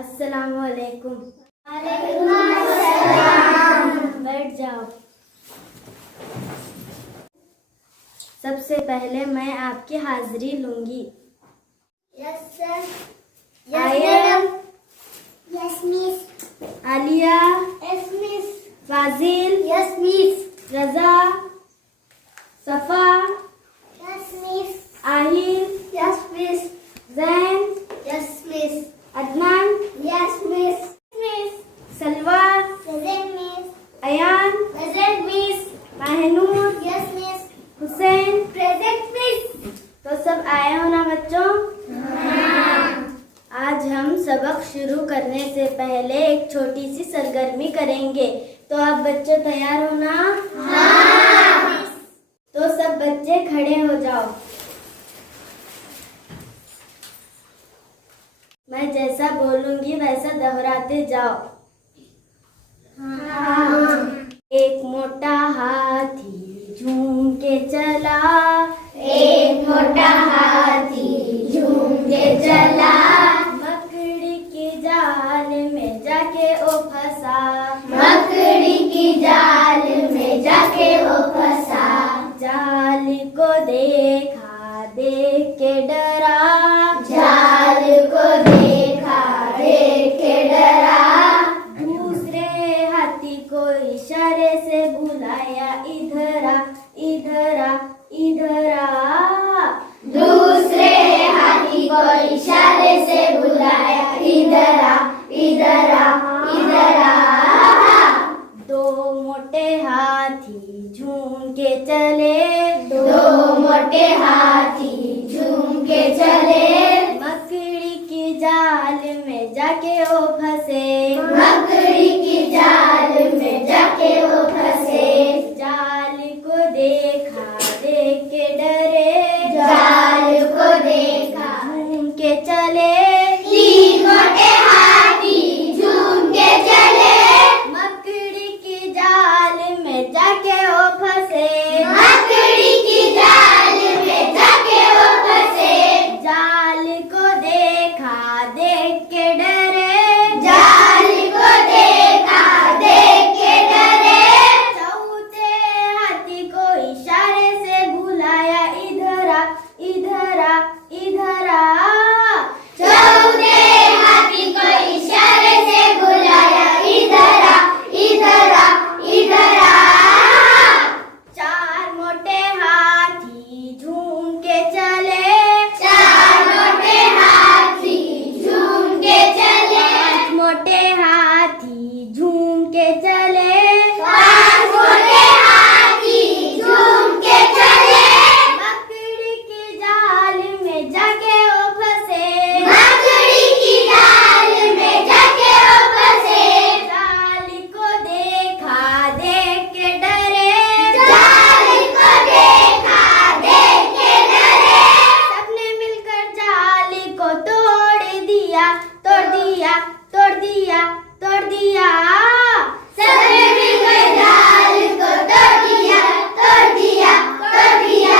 अस्सलामु अलैकुम। बैठ जाओ। सबसे पहले मैं आपकी हाजिरी लूंगी। Yes, sir. आयम, Yes, miss. Alia, Yes, miss. फाजिल, Yes, miss. रजा, सफा, Yes, miss. Ahir, Yes, miss. Jain, Yes, miss. Adnan, Yes, miss. Miss. सलवा, Present, miss. Ayan, Present, miss. Mahnoor, Yes, miss. Hussain. Present, miss. तो सब आए हो ना बच्चों? आज हम सबक शुरू करने से पहले एक छोटी सी सरगर्मी करेंगे। तो आप बच्चे तैयार हो ना? तो सब बच्चे खड़े हो जाओ। मैं जैसा बोलूंगी वैसा दोहराते जाओ। एक मोटा हाथी झूम के चला, एक मोटा हाथी झूम के चला, मकड़ी की जाल में जाके ओ फंसा, मकड़ी की जाल में जाके वो फंसा, जाल को देखा देख के डरा, जाल को देखा देख के डरा, दूसरे हाथी को इशारे से बुलाया, इधर आ इधर आ इधर आ। दूसरे हाथी को इशारे से बुलाया, इधर आ इधर आ इधर आ। दो मोटे हाथी झूम के चले, दो मोटे हाथी झूम के चले, मकड़ी की जाल में जाके ओ फंसे, मकड़ी की जाल में जाके वो फंसे, जाल को देखा देख के डरे, जाल को देखा झूम के चले, तीन मोटे हाथी झूम के चले, मकड़ी की जाल में जाके ओ फंसे, मकड़ी की जाल में जाके वो फंसे, जाल को देखा देख के डरे, जाल को देखा देख के डरे, चौथे हाथी को इशारे से बुलाया, इधर आ इधर आ इधर आ। चौथे हाथी को इशारे से बुलाया, इधर आ इधर आ इधर आ। चार मोटे हाथी झूम के चले, चार मोटे हाथी झूम के चले, पांच मोटे हाथी झूम के चले, पांच मोटे हाथी झूम के चले, मकड़ी की जाल में जाके ओ फंसे, मकड़ी की जाल में जाके वो फंसे, जाल को देखा देख के डरे, जाल को देखा देख के डरे, सबने मिलकर जाल को तोड़ दिया तोड़ दिया तोड़ दिया तोड़ दिया। सबने मिलकर जाल को तोड़ दिया तोड़ दिया तोड़ दिया।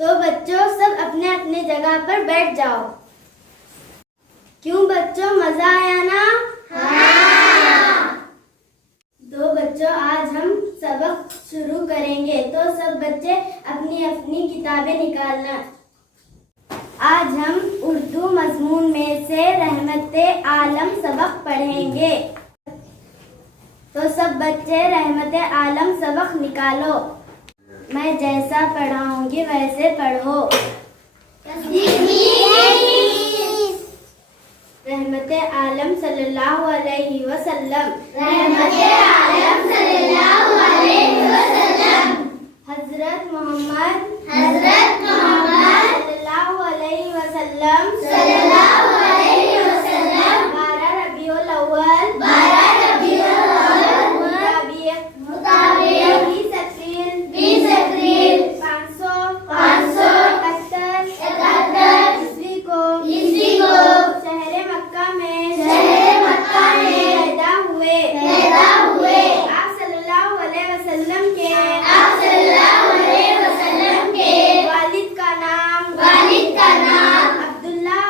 तो बच्चों सब अपने अपने जगह पर बैठ जाओ। क्यों बच्चों, मजा आया ना? तो बच्चों आज हम सबक शुरू करेंगे, तो सब बच्चे अपनी अपनी किताबें निकालना। आज हम उर्दू मजमून में से रहमते आलम सबक पढ़ेंगे। तो सब बच्चे रहमते आलम सबक निकालो। मैं जैसा पढ़ाऊंगी वैसे पढ़ो। रहमते आलम सल्लल्लाहु अलैहि वसल्लम, रहमते आलम सल्लल्लाहु अलैहि वसल्लम, हजरत मोहम्मद हजरत मोहम्मद सल्लल्लाहु अलैहि वसल्लम, सल्लल्लाहु अलैहि वसल्लम, 12 रबीउल अव्वल, 12 रबीउल अव्वल, मुताबिक 20 अप्रैल 571 ईस्वी को शहर मक्का में पैदा हुए। आप सल्लल्लाहु अलैहि वसल्लम के वालिद का नाम वालिद का नाम अब्दुल्लाह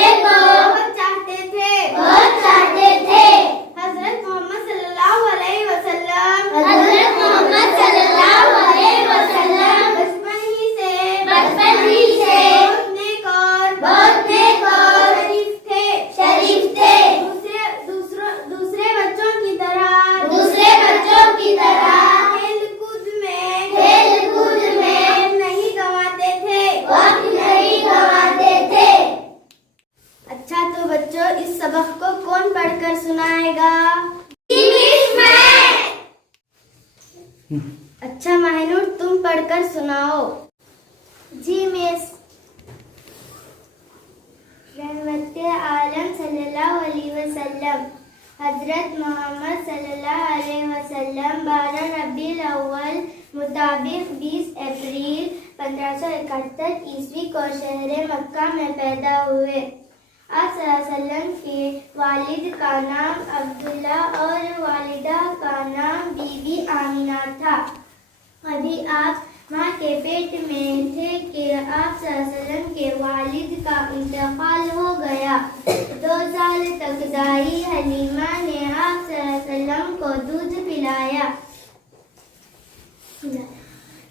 खलीफे को बहुत चाहते थे। बहुत चाहते थे। हजरत मोहम्मद सल्लल्लाहु अलैहि वसल्लम हजरत मोहम्मद सल्लल्लाहु अलैहि वसल्लम बचपन ही से बचपन ही से बहुत नेक और शरीफ थे। शरीफ थे। दूसरे बच्चों की तरह खेल कूद में वक्त नहीं गंवाते थे। वक्त नहीं गंवाते थे। अच्छा तो बच्चों, इस सबक को कौन पढ़कर सुनाएगा? अच्छा माहिनूर, तुम पढ़कर सुनाओ। जी मिस। रहमते आलम सल्लल्लाहु अलैहि वसल्लम हजरत मोहम्मद सल्लल्लाहु अलैहि वसल्लम 12 रबीउल अव्वल मुताबिक 20 अप्रैल 1571 ईस्वी को शहर मक्का में पैदा हुए। आप सल्लल्लाहु अलैहि वसल्लम के वालिद का नाम अब्दुल्ला और वालिदा का नाम बीबी आमिना था। अभी आप माँ के पेट में थे कि आप सल्लल्लाहु अलैहि वसल्लम के वालिद का इंतकाल हो गया। 2 साल तक दाई हलीमा ने आप सल्लल्लाहु अलैहि वसल्लम को दूध पिलाया।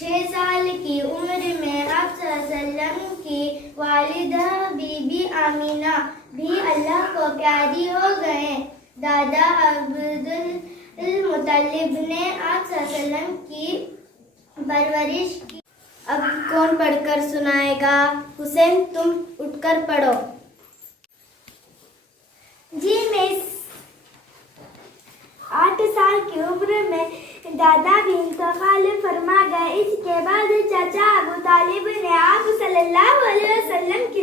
6 साल की उम्र में आप सल्लल्लाहु अलैहि वसल्लम की वालिदा बीबी आमिना भी अल्लाह को प्यारी हो गए। दादा अब्दुल मुत्तलिब ने आप सल्लल्लाहु अलैहि वसल्लम की परवरिश की। अब कौन पढ़कर सुनाएगा? हुसैन, तुम उठकर पढ़ो। जी मिस। 8 साल की उम्र में दादा भी इंतकाल फरमा गए। इसके बाद चाचा अबू तालिब ने आप सल्लल्लाहु अलैहि वसल्लम की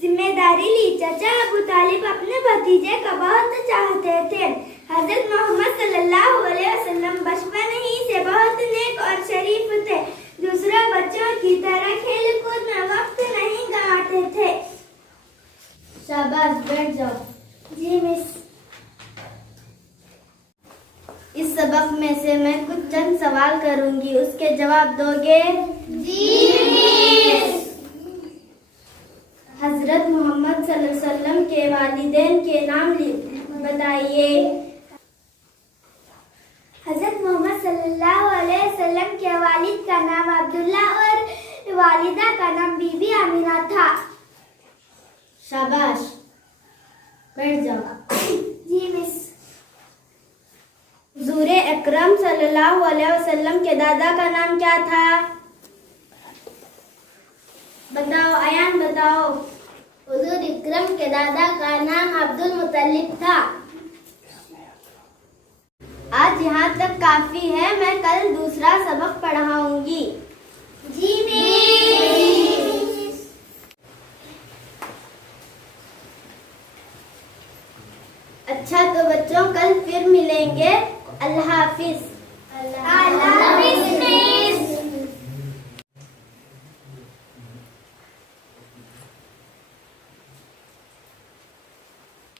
जिम्मेदारी ली। चाचा अबू तालिब अपने भतीजे को बहुत चाहते थे। हजरत मोहम्मद सल्लल्लाहु अलैहि वसल्लम बचपन ही से बहुत नेक और शरीफ थे। दूसरे बच्चों की तरह खेल कूद में वक्त नहीं गंवाते थे। शाबाश, बैठ जाओ। जी मिस। इस सबक में से मैं कुछ चंद सवाल करूंगी, उसके जवाब दोगे? जी मिस। हजरत मोहम्मद सल्लल्लाहु अलैहि वसल्लम के वालिदैन के नाम बताइए। हजरत मोहम्मद सल्लल्लाहु अलैहि वसल्लम के वालिद का नाम अब्दुल्ला और वालिदा का नाम बीबी आमिना था। शाबाश, बैठ जाओ। जी मिस। हुजूर अकरम सल्लल्लाहु अलैहि वसल्लम के दादा का नाम क्या था? बताओ अयान, बताओ। हुजूर इकरम के दादा का नाम अब्दुल मुत्तलिब था। आज यहाँ तक काफी है, मैं कल दूसरा सबक पढ़ाऊंगी। जी मिस। अच्छा तो बच्चों, कल फिर मिलेंगे। अल्लाह हाफिज। अल्लाह